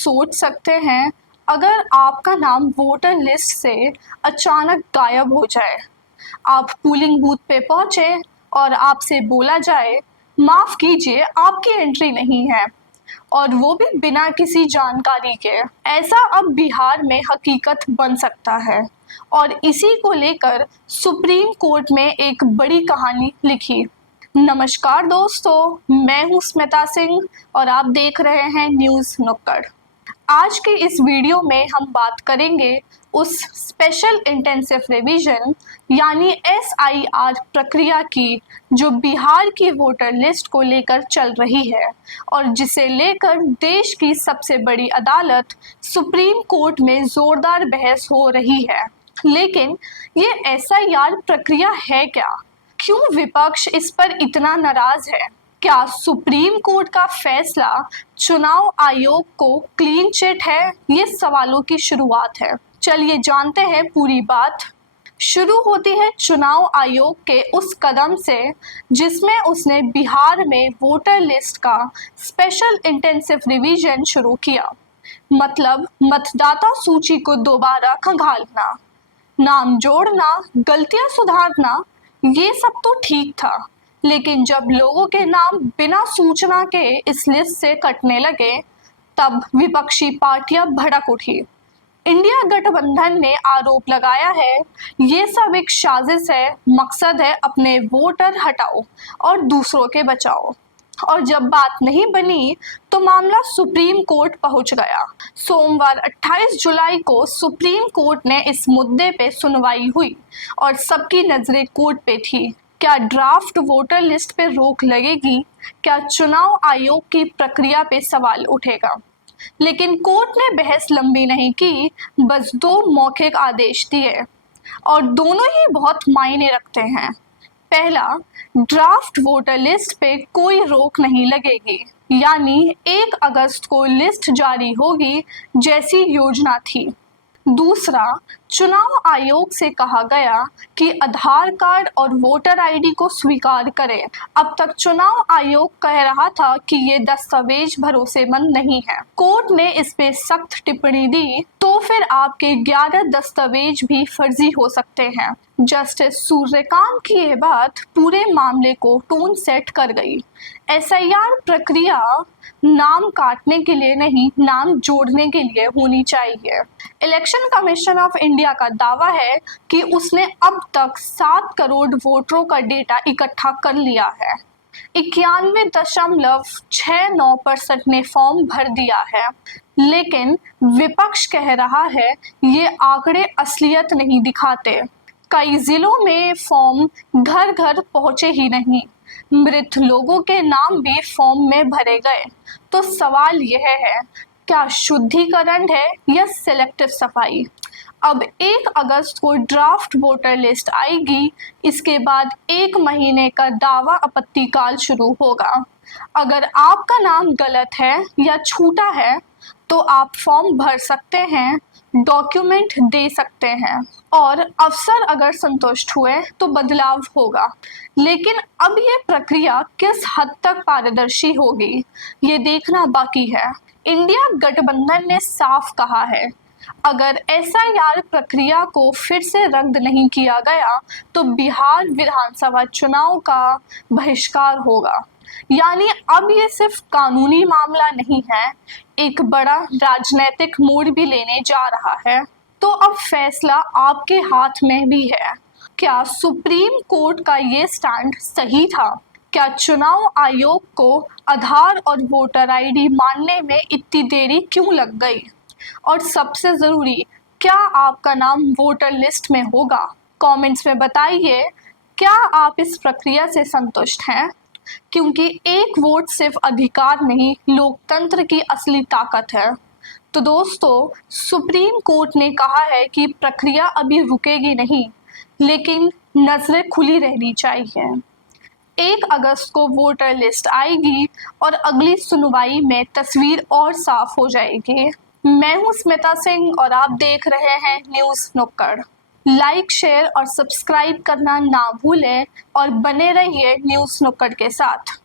सोच सकते हैं, अगर आपका नाम वोटर लिस्ट से अचानक गायब हो जाए, आप पोलिंग बूथ पे पहुंचे और आपसे बोला जाए, माफ कीजिए आपकी एंट्री नहीं है, और वो भी बिना किसी जानकारी के। ऐसा अब बिहार में हकीकत बन सकता है और इसी को लेकर सुप्रीम कोर्ट में एक बड़ी कहानी लिखी। नमस्कार दोस्तों, मैं हूं स्मिता सिंह और आप देख रहे हैं न्यूज़ नुक्कड़। आज के इस वीडियो में हम बात करेंगे उस स्पेशल इंटेंसिव रिवीजन यानी SIR प्रक्रिया की जो बिहार की वोटर लिस्ट को लेकर चल रही है और जिसे लेकर देश की सबसे बड़ी अदालत सुप्रीम कोर्ट में जोरदार बहस हो रही है। लेकिन ये SIR प्रक्रिया है क्या? क्यों विपक्ष इस पर इतना नाराज है? क्या सुप्रीम कोर्ट का फैसला चुनाव आयोग को क्लीन चिट है? ये सवालों की शुरुआत है। चलिए जानते हैं पूरी बात। शुरू होती है चुनाव आयोग के उस कदम से जिसमें उसने बिहार में वोटर लिस्ट का स्पेशल इंटेंसिव रिवीजन शुरू किया। मतलब मतदाता सूची को दोबारा खंगालना, नाम जोड़ना, गलतियां सुधारना, ये सब तो ठीक था, लेकिन जब लोगों के नाम बिना सूचना के इस लिस्ट से कटने लगे, तब विपक्षी पार्टियां भड़क उठी। इंडिया गठबंधन ने आरोप लगाया है, ये सब एक साजिश है, मकसद है अपने वोटर हटाओ और दूसरों के बचाओ। और जब बात नहीं बनी तो मामला सुप्रीम कोर्ट पहुंच गया। सोमवार 28 जुलाई को सुप्रीम कोर्ट ने इस मुद्दे पे सुनवाई हुई और सबकी नजरें कोर्ट पे थी। क्या ड्राफ्ट वोटर लिस्ट पे रोक लगेगी? क्या चुनाव आयोग की प्रक्रिया पे सवाल उठेगा? लेकिन कोर्ट ने बहस लंबी नहीं की, बस 2 मौखिक आदेश दिए और दोनों ही बहुत मायने रखते हैं। पहला, ड्राफ्ट वोटर लिस्ट पे कोई रोक नहीं लगेगी, यानी 1 अगस्त को लिस्ट जारी होगी जैसी योजना थी। दूसरा, चुनाव आयोग से कहा गया कि आधार कार्ड और वोटर आईडी को स्वीकार करें। अब तक चुनाव आयोग कह रहा था कि ये दस्तावेज भरोसेमंद नहीं है। कोर्ट ने इस पे सख्त टिप्पणी दी, तो फिर आपके 11 दस्तावेज भी फर्जी हो सकते हैं। जस्टिस सूर्यकांत की ये बात पूरे मामले को टोन सेट कर गई। SIR प्रक्रिया नाम काटने के लिए नहीं, नाम जोड़ने के लिए होनी चाहिए। इलेक्शन कमीशन ऑफ इंडिया का दावा है कि उसने अब तक 7 करोड़ वोटरों का डेटा इकट्ठा कर लिया है। 91.69% ने फॉर्म भर दिया है, लेकिन विपक्ष कह रहा है ये आंकड़े असलियत नहीं दिखाते। कई जिलों में फॉर्म घर घर पहुंचे ही नहीं, मृत लोगों के नाम भी फॉर्म में भरे गए। तो सवाल यह है, क्या शुद्धिकरण है या सेलेक्टिव सफाई? अब 1 अगस्त को ड्राफ्ट वोटर लिस्ट आएगी, इसके बाद 1 महीने का दावा आपत्ति काल शुरू होगा। अगर आपका नाम गलत है या छूटा है तो आप फॉर्म भर सकते हैं, डॉक्यूमेंट दे सकते हैं और अफसर अगर संतुष्ट हुए तो बदलाव होगा। लेकिन अब ये प्रक्रिया किस हद तक पारदर्शी होगी, ये देखना बाकी है। इंडिया गठबंधन ने साफ कहा है, अगर SIR प्रक्रिया को फिर से रद्द नहीं किया गया तो बिहार विधानसभा चुनाव का बहिष्कार होगा। यानी अब ये सिर्फ कानूनी मामला नहीं है, एक बड़ा राजनीतिक मोड़ भी लेने जा रहा है। तो अब फैसला आपके हाथ में भी है। क्या सुप्रीम कोर्ट का ये स्टैंड सही था? क्या चुनाव आयोग को आधार और वोटर आईडी मानने में इतनी देरी क्यों लग गई? और सबसे ज़रूरी, क्या आपका नाम वोटर लिस्ट में होगा? कमेंट्स में बताइए, क्या आप इस प्रक्रिया से संतुष्ट हैं? क्योंकि एक वोट सिर्फ अधिकार नहीं, लोकतंत्र की असली ताकत है। तो दोस्तों, सुप्रीम कोर्ट ने कहा है कि प्रक्रिया अभी रुकेगी नहीं, लेकिन नजरें खुली रहनी चाहिए। 1 अगस्त को वोटर लिस्ट आएगी और अगली सुनवाई में तस्वीर और साफ हो जाएगी। मैं हूं स्मिता सिंह और आप देख रहे हैं न्यूज़ नुक्कड़। लाइक, शेयर और सब्सक्राइब करना ना भूलें और बने रहिए न्यूज़ नुक्कड़ के साथ।